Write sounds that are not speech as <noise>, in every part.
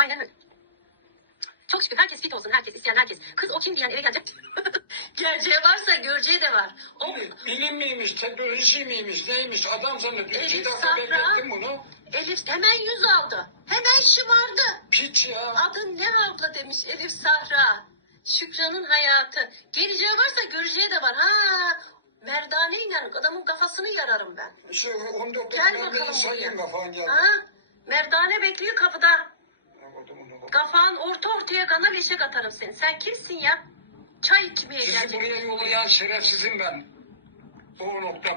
Aynen öyle. Çok şükür herkes fit olsun. Herkes isteyen herkes. Kız o kim diyen eve gelecek. <laughs> Gerçeği varsa göreceği de var. O Bilim miymiş, teknoloji miymiş, neymiş? Adam. Elif İki dakika Sahra. beklettim bunu. Elif hemen yüz aldı. Hemen şımardı. Piç ya. Adın ne abla demiş Elif Sahra. Şükran'ın hayatı. Geleceği varsa göreceği de var. Ha Merdane iner. Adamın kafasını yararım ben. İşte 14 Gel bakalım buraya. kafan geldi. Ha Merdane bekliyor kapıda. Kafan orta ortaya kana leşek atarım seni. Sen kimsin ya? Çay içmeye Sizi gelecek. buraya yollayan şerefsizim ben. O nokta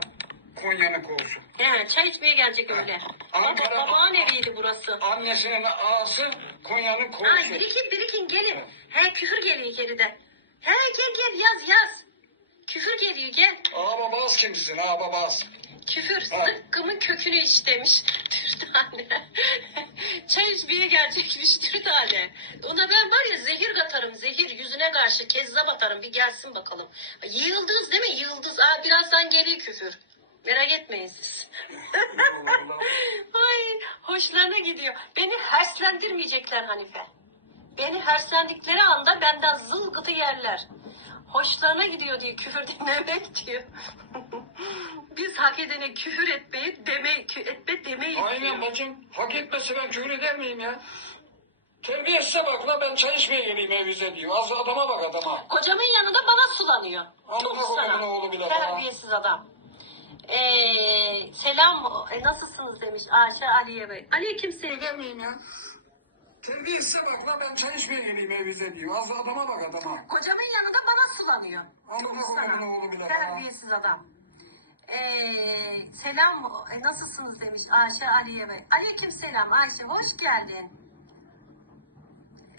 Konya'nın kovusu. He, çay içmeye gelecek öyle. Baba, Ankara- babağın eviydi burası. Annesinin ağası Konya'nın Ha, kovusu. birikin birikin gelin. Evet. He küfür geliyor geride. He gel gel yaz yaz. Küfür geliyor gel. Ağa babaz kimsin? Ağa babaz. Küfür Ha. zıkkımın kökünü iç demiş. <laughs> Çay içmeye gelecekmiş Dürdane. Ona ben var ya zehir katarım zehir yüzüne karşı kezzap atarım bir gelsin bakalım. Yıldız değil mi yıldız? Aa, birazdan geliyor küfür. Merak etmeyin siz. <laughs> Ay hoşlarına gidiyor. Beni herslendirmeyecekler Hanife. Beni herslendikleri anda benden zılgıtı yerler. Hoşlarına gidiyor diyor küfür <laughs> dinlemek diyor. Biz hak edene küfür etmeyi deme, kü- etme demeyiz Aynen diyor. bacım. Hak etmese ben küfür eder miyim ya? Terbiyesize bak la ben çay içmeye geleyim evinize diyor. Az adama bak adama. Kocamın yanında bana sulanıyor. Amına Çok sana. oğlu bile Terbiyesiz adam. Ee, selam e, nasılsınız demiş Ayşe Aliye Bey. Aleyküm selam. Eder miyim ya? Terbiyesize bak la ben çay içmeye geleyim evinize diyor. Az adama bak adama. Kocamın yanında bana sulanıyor. Amına koyduğun oğlu bile Terbiyesiz adam. Ee, selam e, nasılsınız demiş Ayşe Aliye. Aleyküm selam Ayşe hoş geldin.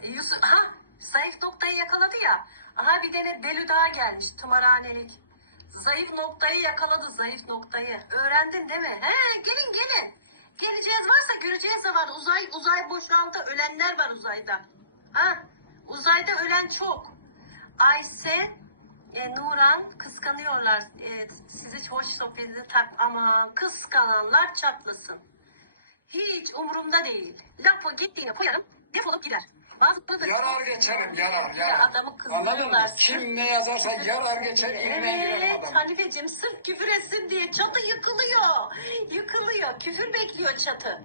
E, Yusuf, ha zayıf noktayı yakaladı ya. Aha bir tane Belü daha gelmiş tımarhanelik. Zayıf noktayı yakaladı zayıf noktayı. Öğrendin değil mi? He gelin gelin. Geleceğiz varsa göreceğiz de var. Uzay uzay boşaldı. Ölenler var uzayda. Ha uzayda ölen çok. Ayse e, Nuran kıskanıyorlar. E, sizi hoş sohbetinizi tak ama kıskananlar çatlasın. Hiç umurumda değil. Lafı gittiğine koyarım defolup gider. Bazı budur. Yarar geçerim yarar Ya yarar. adamı Anladın mı? Kim ne yazarsa yarar geçer ilmeğe girerim Evet adam. Hanifeciğim sırf küfür etsin diye çatı yıkılıyor. Yıkılıyor. Küfür bekliyor çatı.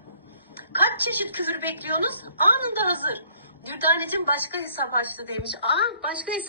Kaç çeşit küfür bekliyorsunuz? Anında hazır. Dürdaneciğim başka hesap açtı demiş. Aa başka hesap